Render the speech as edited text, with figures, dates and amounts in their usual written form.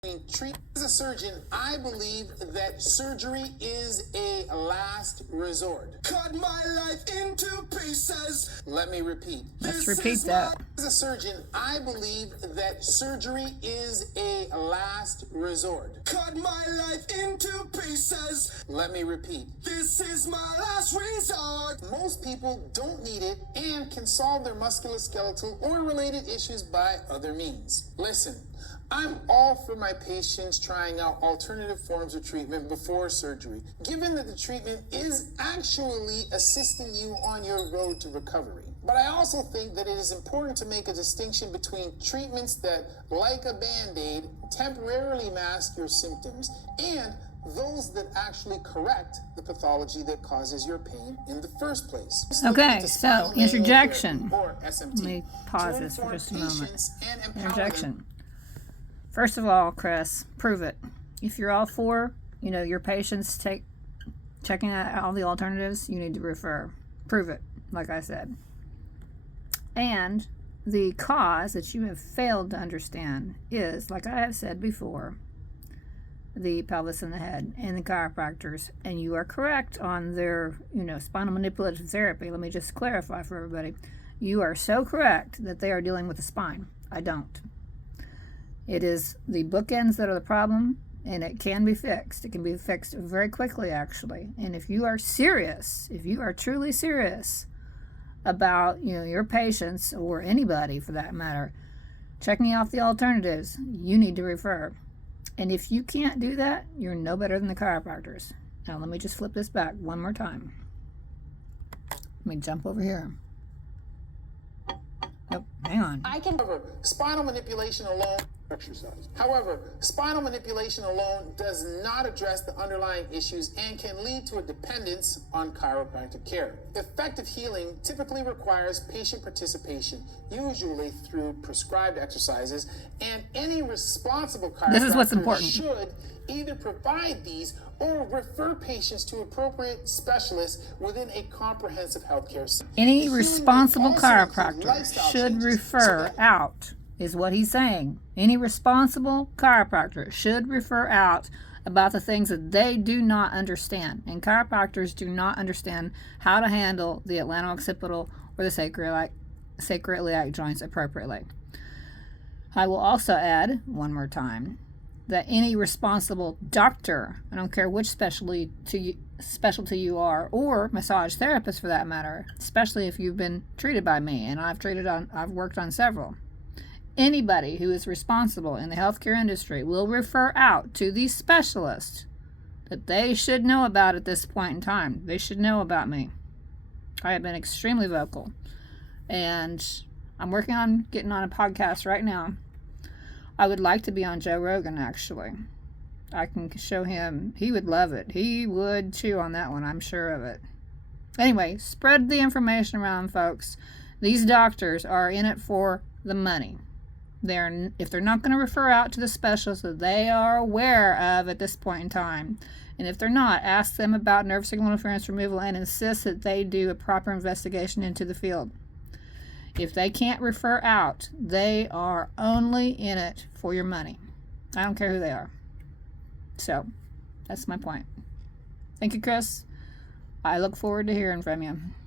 As a surgeon, I believe that surgery is a last resort. Cut my life into pieces. Let me repeat. Let's repeat that. As a surgeon, I believe that surgery is a last resort. Cut my life into pieces. Let me repeat. This is my last resort. Most people don't need it and can solve their musculoskeletal or related issues by other means. Listen. I'm all for my patients trying out alternative forms of treatment before surgery, given that the treatment is actually assisting you on your road to recovery. But I also think that it is important to make a distinction between treatments that, like a Band-Aid, temporarily mask your symptoms and those that actually correct the pathology that causes your pain in the first place. Okay, so interjection. Or SMT. Let me pause this for just a moment. Interjection. First of all, Chris, prove it. If you're all for, your patients checking out all the alternatives, you need to refer. Prove it, like I said. And the cause that you have failed to understand is, like I have said before, the pelvis and the head and the chiropractors. And you are correct on their, spinal manipulative therapy. Let me just clarify for everybody. You are so correct that they are dealing with the spine. I don't. It is the bookends that are the problem, and it can be fixed. It can be fixed very quickly, actually. And if you are serious, if you are truly serious about, your patients or anybody for that matter, checking out the alternatives, you need to refer. And if you can't do that, you're no better than the chiropractors. Now, let me just flip this back one more time. Let me jump over here. Nope, hang on. However, spinal manipulation alone does not address the underlying issues and can lead to a dependence on chiropractic care. Effective healing typically requires patient participation, usually through prescribed exercises, and any responsible chiropractor should either provide these or refer patients to appropriate specialists within a comprehensive healthcare system. Any responsible chiropractor should refer out, is what he's saying. Any responsible chiropractor should refer out about the things that they do not understand. And chiropractors do not understand how to handle the atlanto-occipital or the sacroiliac joints appropriately. I will also add, one more time, that any responsible doctor, I don't care which specialty you are, or massage therapist for that matter, especially if you've been treated by me, and I've worked on several. Anybody who is responsible in the healthcare industry will refer out to the specialist that they should know about at this point in time. They should know about me. I have been extremely vocal, and I'm working on getting on a podcast right now. I would like to be on Joe Rogan, actually. I can show him. He would love it. He would chew on that one. I'm sure of it. Anyway, spread the information around, folks. These doctors are in it for the money. If they're not going to refer out to the specialists that they are aware of at this point in time, and if they're not, ask them about nerve signal interference removal and insist that they do a proper investigation into the field. If they can't refer out, they are only in it for your money. I don't care who they are. So, that's my point. Thank you, Chris. I look forward to hearing from you.